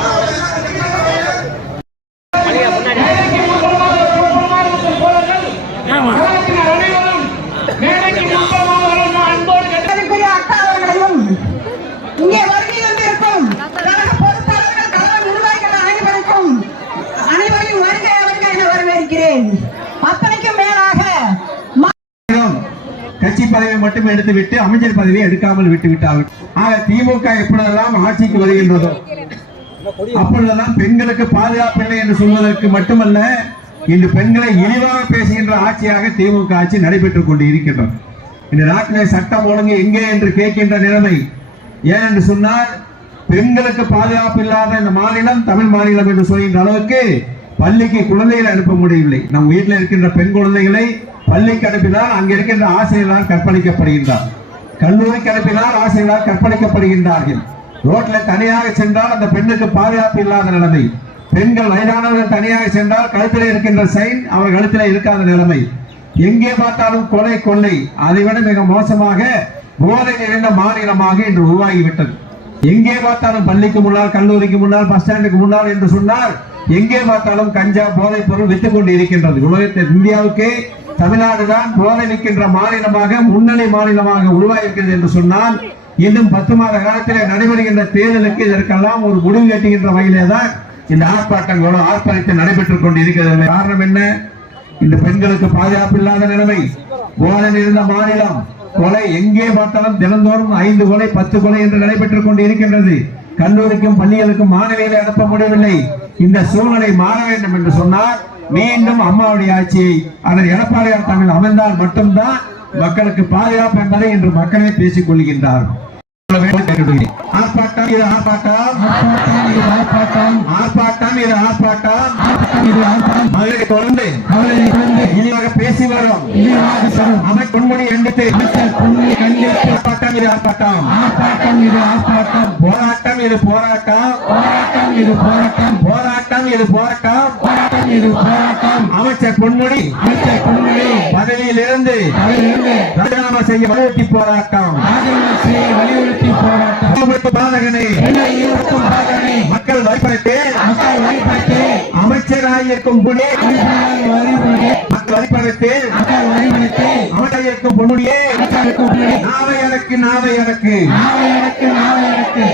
மரியாதைக்குரிய பதவியை மட்டும் எடுத்துவிட்டு அமைச்சர் பதவியை எடுக்காமல் விட்டு விட்டார்கள் ஆக திமுக எப்பொழுதெல்லாம் ஆட்சிக்கு வருகின்றதோ அப்பொழுதெல்லாம் பெண்களுக்கு பாதுகாப்பில்லை என்று சொல்வதற்கு மட்டுமல்ல இன்று பெண்களை இழிவாக பேசுகின்ற ஆட்சியாக திமுக ஆட்சி நடைபெற்றுக் கொண்டு இருக்கின்றது இந்த நாட்டிலே சட்டம் ஒழுங்கு எங்கே என்று கேட்கின்ற நிலைமை. ஏன் என்று சொன்னால் பெண்களுக்கு பாதுகாப்பு இல்லாத இந்த மாநிலம் தமிழ் மாநிலம் என்று சொல்கின்ற அளவுக்கு பள்ளிக்கு குழந்தைகளை அனுப்ப முடியவில்லை. நம் வீட்டில் இருக்கின்ற பெண் குழந்தைகளை பள்ளிக்கு அனுப்பினால் அங்கே இருக்கின்ற ஆசிரியர்களால் கற்பழிக்கப்படுகின்றார். கல்லூரிக்கு அனுப்பினால் ஆசிரியர்களால் கற்பழிக்கப்படுகின்றார்கள். ரோட்ல தனியாக சென்றால் அந்த பெண்ணுக்கு பாதுகாப்பு இல்லாத நிலைமை. பெண்கள் வயதானவர்கள் தனியாக சென்றால் கழுத்தில் இருக்கின்ற சைன் அவர் கழுத்தில் இருக்காத நிலைமை. எங்கே பார்த்தாலும் கொலை கொள்ளை. அதைவிட மிக மோசமாக போதை நிறைந்த மாநிலமாக இன்று உருவாகிவிட்டது. எங்கே பார்த்தாலும் பள்ளிக்கு முன்னால் கல்லூரிக்கு முன்னால் பஸ் ஸ்டாண்டுக்கு முன்னால் என்று சொன்னால் எங்கே பார்த்தாலும் கஞ்சா போதைப் பொருள் வித்துக் கொண்டு இருக்கின்றது உலகத்தில் இந்தியாவுக்கே தமிழ்நாடுதான் போதை மாநிலமாக முன்னணி மாநிலமாக உருவாகியிருக்கிறது என்று சொன்னால் இன்னும் பத்து மாத காலத்தில் நடைபெறுகின்ற தேர்தலுக்கு இதற்கெல்லாம் ஒரு முடிவு கட்டுகின்ற வகையிலே தான் இந்த ஆர்ப்பாட்டங்களோடு ஆர்ப்பரித்து நடைபெற்றுக் கொண்டு இருக்கிறது காரணம் என்ன? இந்த பெண்களுக்கு பாதுகாப்பு இல்லாத நிலைமை. போதை இருந்த மாநிலம் கொலை எங்கே பார்த்தாலும் தினந்தோறும் ஐந்து கொலை பத்து கொலை என்று நடைபெற்றுக் கொண்டு இருக்கின்றது கல்லூரிக்கும் பள்ளிகளுக்கும் மாணவிகளை அனுப்ப முடியவில்லை. இந்த சூழ்நிலை மாற வேண்டும் என்று சொன்னால் மீண்டும் அம்மாவுடைய ஆட்சியை அதன் எடப்பாடியார் தமிழ் அமைந்தால் மட்டும்தான் மக்களுக்கு பாதுகாப்பு என்பதை இன்று மக்களே பேசிக் கொள்கின்றார்கள் ஆர்ப்பாட்டம் இது ஆர்ப்பாட்டம். ஆர்ப்பாட்டம் இது ஆர்ப்பாட்டம் ஆர்ப்பாட்டம். இது ஆர்ப்பாட்டம். மதுரை தொடர்ந்து இழிவாக பேசி வரும். அமை பொன்முடி கண்டித்து. பொன்முடி கண்டித்து. ஆர்ப்பாட்டம் இது ஆர்ப்பாட்டம். ஆர்ப்பாட்டம் இது ஆர்ப்பாட்டம். போராட்டம் இது போராட்டம். போராட்டம் இது போராட்டம். போராட்டம் இது போராட்டம் போராட்டம் இது போராட்டம் அமைச்சர் பொன்முடி அமைச்சர் பொன்முடி பதவியிலிருந்து ராஜினாமா செய்ய வலியுறுத்தி போராட்டம். ராஜினாமா செய்ய வலியுறுத்தி போராட்டம். பாதகனை மக்கள் வழிபட்டு மக்கள் வழிபட்டு அமைச்சராயிருக்கும் புனே மக்கள் வழிபடுத்து மக்கள் வழிபடுத்து அமைச்சராயிருக்கும் பொன்முடியே நாவை எனக்கு நாவை எனக்கு நாவை எனக்கு நாவை எனக்கு